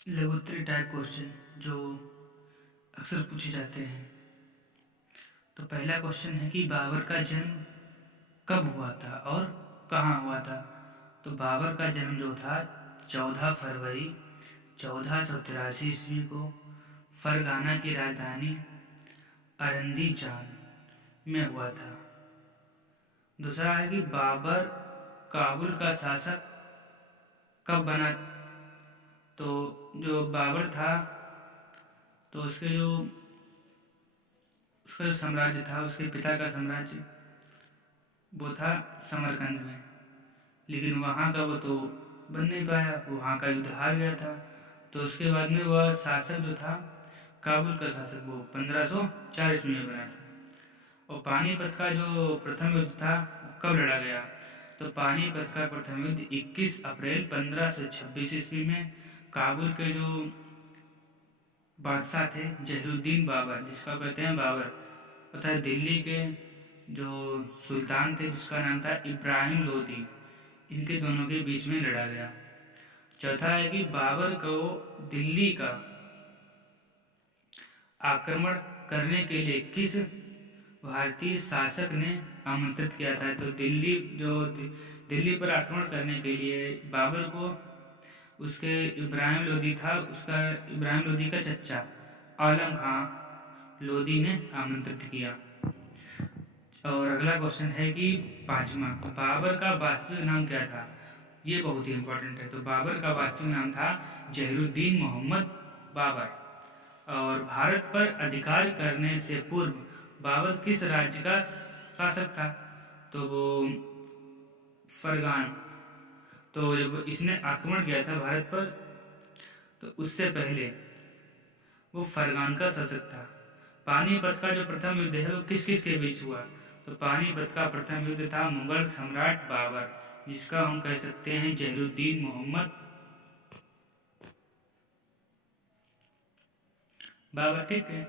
लघुत्तरी type question जो अक्सर पूछे जाते हैं। तो पहला क्वेश्चन है कि बाबर का जन्म कब हुआ था और कहाँ हुआ था। तो बाबर का जन्म जो था 14 फरवरी 1483 ईस्वी को फरगाना की राजधानी अरंदीजान में हुआ था। दूसरा है कि बाबर काबुल का शासक कब बना। तो जो बाबर था तो उसका जो साम्राज्य था, उसके पिता का साम्राज्य वो था समरकंद में, लेकिन वहाँ का वो तो बन नहीं पाया, वहाँ का युद्ध हार गया था। तो उसके बाद में वह शासक जो था काबुल का शासक वो 1540 में बना था। और पानीपत का जो प्रथम युद्ध था कब लड़ा गया। तो पानीपत का प्रथम युद्ध 21 अप्रैल 1526 ईस्वी में काबुल के जो बादशाह थे जहीरुद्दीन बाबर, जिसका कहते हैं बाबर, तथा दिल्ली के जो सुल्तान थे जिसका नाम था इब्राहिम लोदी, इनके दोनों के बीच में लड़ा गया। चौथा है कि बाबर को दिल्ली का आक्रमण करने के लिए किस भारतीय शासक ने आमंत्रित किया था। तो दिल्ली पर आक्रमण करने के लिए बाबर को उसके इब्राहिम लोदी था, उसका इब्राहिम लोदी का चच्चा आलम खां लोदी ने आमंत्रित किया। और अगला क्वेश्चन है कि पांचवा, बाबर का वास्तविक नाम क्या था। ये बहुत ही इम्पोर्टेंट है। तो बाबर का वास्तविक नाम था जहीरुद्दीन मोहम्मद बाबर। और भारत पर अधिकार करने से पूर्व बाबर किस राज्य का शासक था। तो वो फरगान। तो जब इसने आक्रमण किया था भारत पर, तो उससे पहले वो फरगान का शासक था। पानीपत का जो प्रथम युद्ध है वो किस किस के बीच हुआ। तो पानीपत का प्रथम युद्ध था मुगल सम्राट बाबर, जिसका हम कह सकते हैं जहीरुद्दीन मोहम्मद बाबर, ठीक है।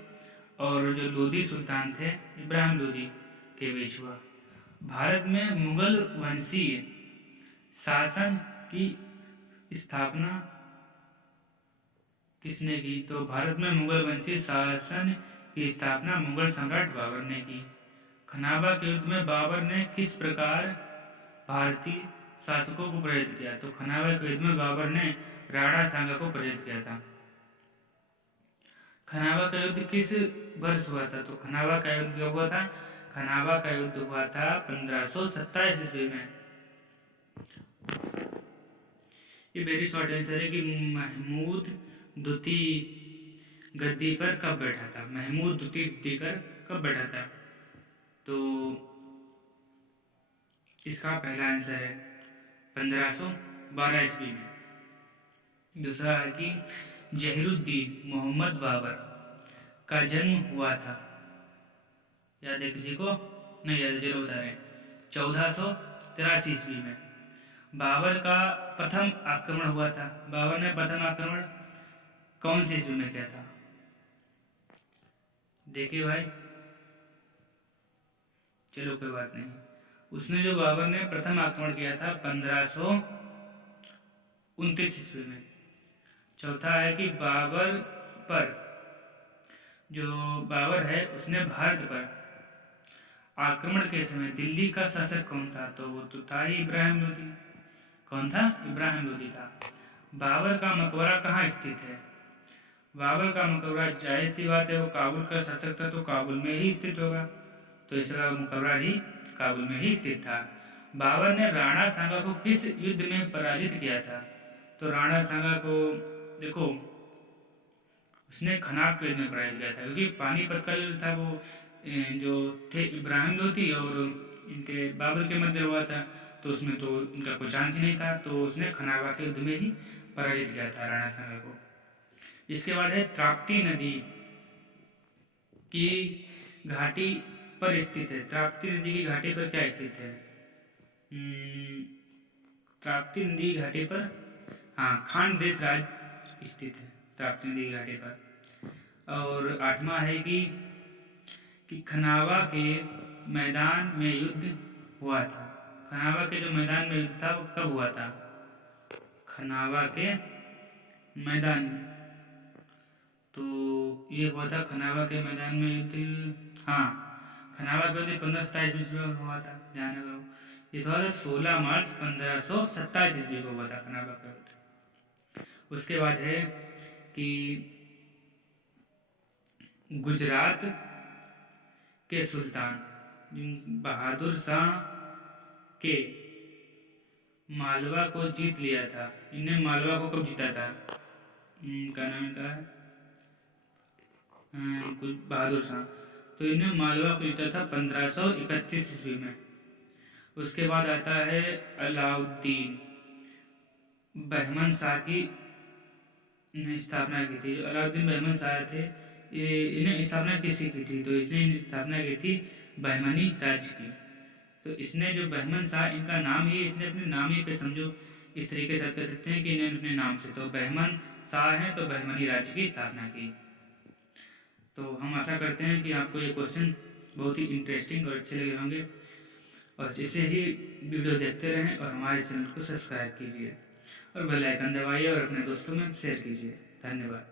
और जो लोदी सुल्तान थे इब्राहिम लोदी के बीच हुआ। भारत में मुगल वंशीय शासन की स्थापना किसने की। तो भारत में मुगल वंशीय शासन की स्थापना मुगल सम्राट बाबर ने की। खनाबा के युद्ध में बाबर ने किस प्रकार भारतीय शासकों को पराजित किया। तो खनाबा के युद्ध में बाबर ने राणा सांगा को पराजित किया था। खनाबा का युद्ध किस वर्ष हुआ था। तो खनाबा का युद्ध कब हुआ था। खनाबा का युद्ध हुआ था 1527 ईस्वी में। ये वेरी शॉर्ट आंसर है कि महमूद द्वितीय गद्दी पर कब बैठा था। महमूद द्वितीय गद्दी पर कब बैठा था। तो इसका पहला आंसर है 1512 ईस्वी में। दूसरा है कि जहीरुद्दीन मोहम्मद बाबर का जन्म हुआ था, याद है किसी को। नहीं याद, जरूर बता रहे हैं। 1483 ईस्वी में बाबर का प्रथम आक्रमण हुआ था। बाबर ने प्रथम आक्रमण कौन सी ईस्वी में किया था। देखिए भाई, चलो कोई बात नहीं। उसने जो बाबर ने प्रथम आक्रमण किया था 1529 ईस्वी में। चौथा है कि बाबर पर जो बाबर है उसने भारत पर आक्रमण के समय दिल्ली का शासक कौन था। तो वो तो था ही इब्राहिम लोदी। कौन था। इब्राहिम लोदी था। बाबर का मकबरा कहाँ स्थित है। बाबर का मकबरा जाहिर सी बात है, वो काबुल का शासक था तो काबुल में ही स्थित होगा। तो इसका मकबरा भी काबुल में ही स्थित था। बाबर ने राणा सांगा को किस युद्ध में पराजित किया था। तो राणा सांगा को देखो, उसने खनाब के युद्ध में पराजित किया था, क्योंकि पानीपत का युद्ध था वो जो थे इब्राहिम लोदी और इनके बाबर के मध्य हुआ था, तो उसमें तो इनका कोई चांस ही नहीं था। तो उसने खनाबा के युद्ध में ही पराजित किया था राणा सांगा को। इसके बाद है ताप्ती नदी की घाटी पर स्थित है। ताप्ती नदी की घाटी पर क्या स्थित है। ताप्ती नदी की घाटी पर, हाँ, खानदेश राज्य स्थित है ताप्ती नदी की घाटी पर। और आठवां है कि खनावा के मैदान में युद्ध हुआ था। खनावा के जो मैदान में युद्ध था वो कब हुआ था। खनावा के मैदान में। तो ये हुआ था खनावा के मैदान में युद्ध। हाँ, खनावा का युद्ध 1527 ईस्वी में हुआ था, ध्यान रखो। ये हुआ था 16 मार्च 1527 ईस्वी को हुआ था खनावा का युद्ध। उसके बाद है कि गुजरात के सुल्तान बहादुर शाह के मालवा को जीत लिया था। इन्हें मालवा को कब जीता था? क्या नाम इनका है? बहादुर शाह। तो इन्हें मालवा को जीता था 1531 ईस्वी में। उसके बाद आता है अलाउद्दीन बहमन शाह की ने स्थापना की थी। अलाउद्दीन बहमन शाह थे, ये इन्हें स्थापना किसी की थी? तो इसने स्थापना की थी बहमनी राज्य की। तो इसने जो बहमन शाह, इनका नाम ही इसने अपने नाम ही पे समझो, इस तरीके से कह सकते हैं कि इन्हें अपने नाम से तो बहमन शाह हैं, तो बहमनी राज्य की स्थापना की। तो हम आशा करते हैं कि आपको ये क्वेश्चन बहुत ही इंटरेस्टिंग और अच्छे लगे होंगे, और इसे ही वीडियो देखते रहें और हमारे चैनल को सब्सक्राइब कीजिए और बेल आइकन दबाइए और अपने दोस्तों में शेयर कीजिए। धन्यवाद।